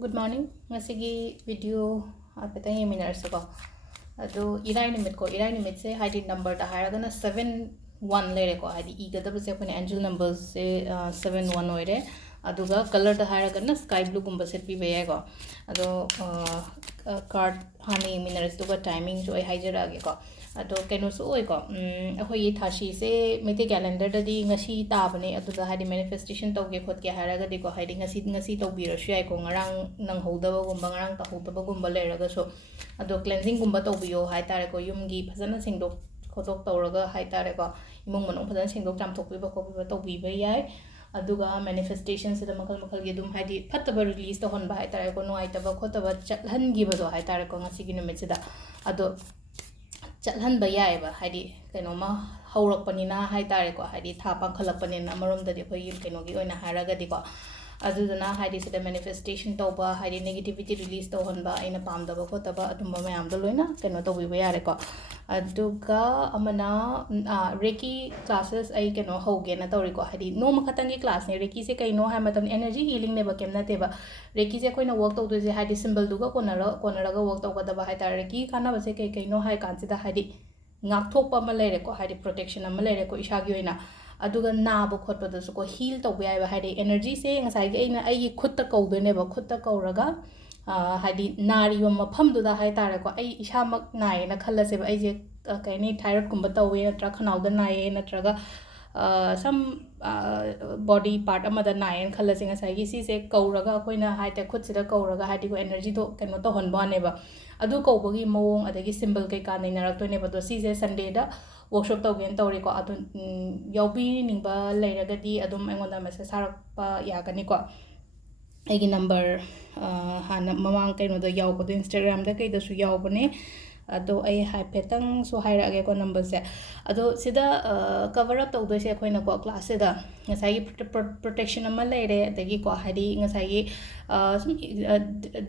Good morning. Ngasigi video apeta ye minutes ko. Ado irai nimit ko irai nimit se hadi number da hara gana 71 lere ko hadi e gada bse apne angel numbers se 71 oire. Aduga color da hara gana sky blue gumba set pi be ko. Ado card hani minutes to timing so ai hijara ge ko. Ado keno so oi ko akhoi thashi se mete calendar da di ngasi ta bane adu da hadi manifestation to ge khot ke hara ga di ko hadi ngasi to biro shu ai ko ngarang nang hoda ba gumba ngarang ta hoda ba gumba le raga so ado cleansing gumba to biyo hai tare ko yum gi phajana singdok khotok to raga hai tare ko imong manong phajana singdok tam thok pi ba ko ba to bi ba yai aduga manifestation se da makal makal ge dum hadi phattaba release to hon ba hai tare ko no ai ta ba khotaba chathan gi ba do hai tare ko ngasi gi numit se da ado chathan ba yai ba hadi keno ma haurak panina hai tare ko hadi tha pangkhalak panina marom da de khoi keno gi oina haraga di ko adudana hadi se da manifestation to ba hadi negativity release to hon ba aina pam da ba ko ta ba adum ba mayam da loina keno to bi ba yare ko aduga amana reiki classes ai keno hoge na tori ko hadi no ma khatangi class ne reiki se kai no ha matam energy healing ne ba kem na te ba reiki se koina work to do je hadi symbol du ga konara ga work to ga da ba hai tar reiki kana ba se kai no hai kan se da hadi ngak thok pa ma lere ko hadi protection ama lere ko isha gi oina aduga na bu khot da su ko heal to ba hadi energy se ngasai gi aina ai khut ta kau de ne ba khut ta kau raga hadi nari ba mafam du da hai tar ko ai isha mak nai na khalla se ba ai je kai ni thyroid kum ba to we natra khanau da nai natra ga some body part ama da nai en khalla se ngasai gi si se kau raga koi na hai ta khut se da kau raga hadi ko energy to keno to hon ba ne ba adu kau ba gi mawong adagi symbol kai ka nai narak to ne ba do si se sunday da workshop to gen tori ko adu yobi ning ba lai raga di adum engonda message sarak pa ya ka ni ko aigi number hana mamang kai no da yaw ko instagram da kai da su yaw bane ado ai haipetang so haira age ko number se ado sida cover up to do se khoina ko class se da ngasai protection ama leire adagi ko hari ngasai sum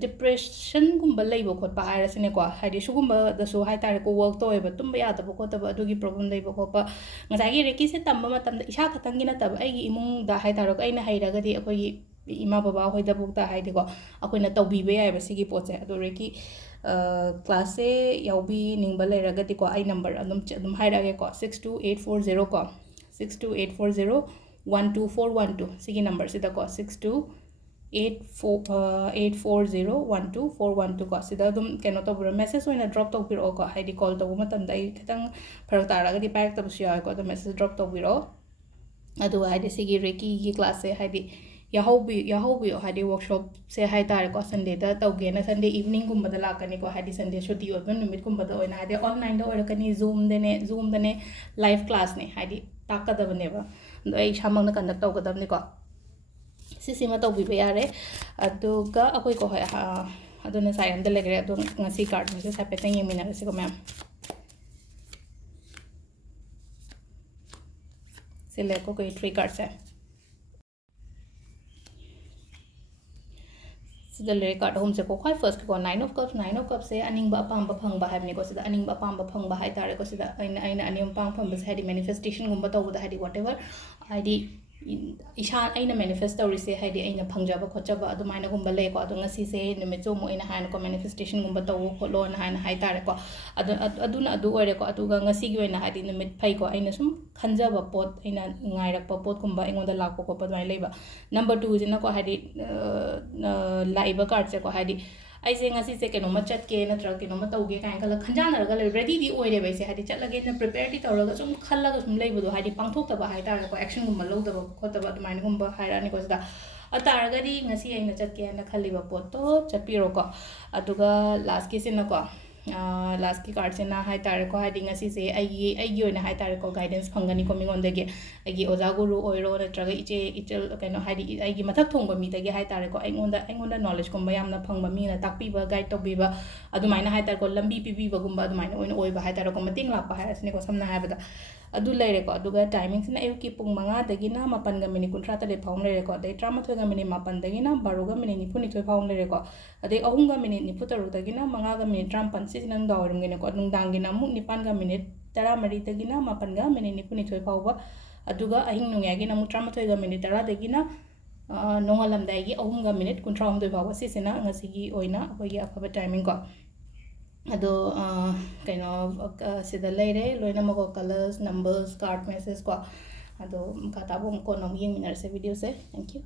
depression gumba leibo khot pa haira sine ko hari sugumba da so hai tare ko work to eba tumba ya da ko ta ba adugi problem leibo ko pa ngasai reki se tamba matam da isha khatangi na tab ai imung da hai tare ko aina haira ga di akoi ima baba hoi da buk ta hai de ko akoina tawbi be ai ba sigi pot se ado reki class se yaubi ningba leraga di ko ai number adum hairage ko 62840 ko 62840 12412 sigi number sida ko 62840 ko sida adum keno to bura message oina drop to biro ko haidi call to matam dai khitang pharak taraga di pack to siya ko to message drop to biro adu haidi sigi reiki gi class se haidi yahobi hadi workshop se hai tare ko sunday da tawge na sunday evening gumba da lakani ko hadi sunday shuti oben numit gumba da oina hadi online da ora kani zoom dene live class ne hadi takka da bane ba do ai shamang na conduct taw gadam ni ko sisi ma taw bi ba yare aduga akoi ko ha aduna sai am da legre adu ngasi card me se sa petang yemina se ko ma'am se le ko 3 cards hai sida lyric card home se ko khai first ko 9 of cups se aning ba pam ba phang ba hai ni ko sida aning ba pam ba phang ba hai tare ko sida aina aning pam phang ba hadi manifestation gumba to da hadi whatever hadi isha aina manifest tawri se hadi aina phangja ba khocha ba adu maina gumba le ko adu ngasi se numit so mo ina hain ko manifestation gumba to ko lo na hain hai tare ko aduna adu ore ko adu ga ngasi gi oina hadi numit phai ko aina sum khanja ba pot aina ngai rak pa pot gumba engonda lak ko pa mai leiba number 2 jina ko hadi laiba card se ko hadi ai se ngasi se keno ma chat ke na tra keno ma tawge kai kala khanjana raga le ready di oire bai se hadi chatlage na prepare di tawraga sum khallaga sum leibudo hadi pangthok ta ba hai tar ko action gum lo da ba khota ba main gum ba haira ni ko da ataraga di ngasi ai na chat ke na khali ba pot to chapiro ko aduga last ke se na ko last ki card se na hai tar ko hadi ngasi se ai oina hai tar ko guidance phangani ko mingon dege ai oja guru oiro na traga ichel keno hadi ai gi mathak thongba mi dege hai tar ko aingonda knowledge komba yamna phangba mi na takpi ba guide to bi ba adumaina hai tar ko lambi pi bi ba gumba adumaina oina oi ba hai tar ko mating la pa hai asne ko samna hai ba adu leire ko aduga timing sina ayuki pung manga dagina mapan ga mini kuntra ta le phawng leire ko dai trama thoi ga mini mapan dagina baru ga mini nipu ni thoi phawng leire ko adai ahung ga mini nipu taru dagina manga ga mini tram pan si nang dawrum gene ko nung dang gina mu nipan ga mini tara mari dagina mapan ga mini nipu ni thoi phawba aduga ahing nung ya gina mu trama thoi ga mini tara dagina ꯅꯣꯡꯉꯥꯜꯂꯝꯗꯥꯏꯒꯤ 3:32 ꯐꯥꯎꯕ ꯁꯤꯁꯤꯅ ꯉꯁꯤꯒꯤ ꯑꯣꯏꯅ ꯑꯩꯈꯣꯏꯒꯤ ꯑꯐꯕ timing ꯀꯣ ꯑꯗꯣ ꯀꯩꯅꯣ ꯁꯤꯗ ꯂꯩꯔꯦ ꯂꯣꯏꯅꯃꯛꯀꯣ ꯀꯂꯔꯁ ꯅꯝꯕꯔꯁ ꯀꯥꯔꯠ ꯃꯦꯁꯦꯖ ꯀꯣ ꯑꯗꯣ ꯃꯈꯥ ꯇꯥꯕ ꯑꯃꯨꯛ ꯀꯣꯟꯅ ꯑꯃꯨꯛ ꯌꯦꯡꯃꯤꯟꯅꯔꯁꯦ ꯚꯤꯗꯤꯑꯣꯁꯦ ꯊꯦꯡꯛ ꯌꯨ